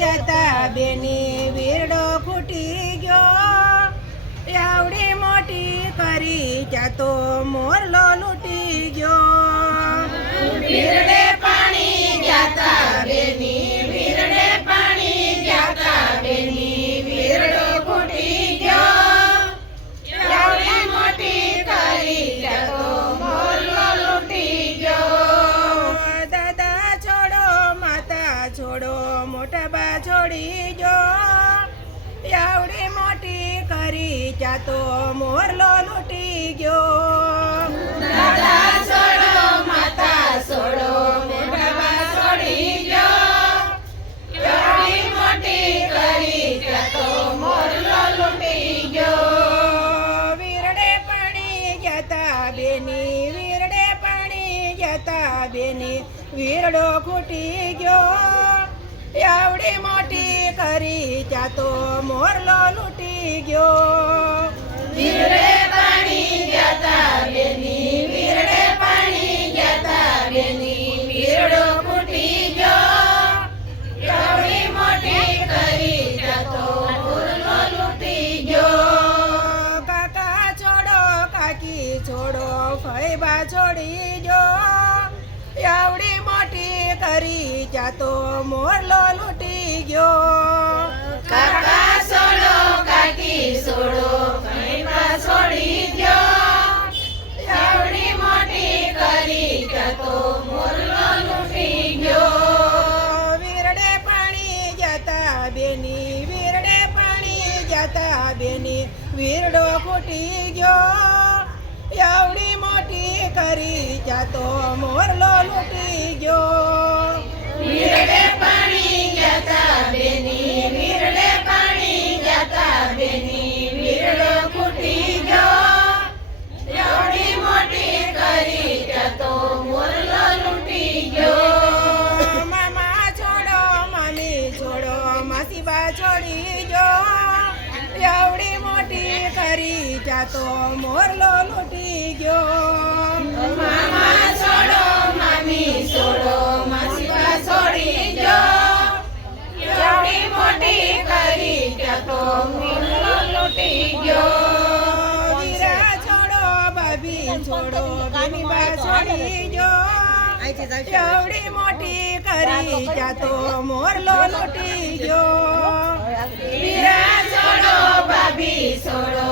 જતા બેની વીરડો ફૂટી ગયો આવડી મોટી કરી જાતો મોરલો લૂટી ગયો વીરડે પાણી જતા બેની વીરડે પાણી જતા બેની વીરડો ફૂટી ગયો આવડી મોટી કરી જાતો મોરલો લૂટી ગયો દાદા છોડો માતા છોડો મોટા બા છોડી જો આવડી મોટી કરી જાતો મોરલો લૂટી ગયો દાદા છોડો માતા છોડો મોટા બા છોડી જો આવડી મોટી કરી જાતો મોરલો લૂટી ગયો વીરડે પાણી જતા બેની વીરડે પાણી જતા બેની વીરડો ખૂટી ગયો આવડી મોટી કરી જાતો મોરલો લૂટી ગયો વીરડે પાણી જતા બેની વીરડે પાણી જતા બેની વીરડો ખૂટી ગયો આવડી મોટી કરી જાતો મોરલો લૂટી ગયો કાકા છોડો કાકી છોડો ફૈબા છોડી જો આવડી મોટી કરી જાતો મોરલો લૂટી ગયો કાકા છોડો કાકી છોડો ફૈબા છોડી ગયો આવડી મોટી કરી જાતો મોરલો લૂટી ગયો વીરડે પાણી જતા બેની વીરડે પાણી જતા બેની વીરડો ફૂટી ગયો આવડી મોટી કરી જાતો મોરલો લૂટી ગયો વીરડે પાણી જતા બેની વીરડે પાણી જતા બેની વીરડો ફૂટી ગયો આવડી મોટી કરી જાતો મોરલો લૂટી ગયો મામા છોડો મામી છોડો માસીબા છોડી જો આવડી મોટી કરી જાતો મોરલો લૂટી ગયો મામા છોડો મામી છોડો માસીબા છોડી જો આવડી મોટી કરી જાતો મોરલો લૂટી ગયો વીરા છોડો ભાભી છોડો બેનીબા છોડી જો આવડી મોટી કરી જાતો મોરલો લૂટી ગયો વીરા છોડો ભાભી છોડો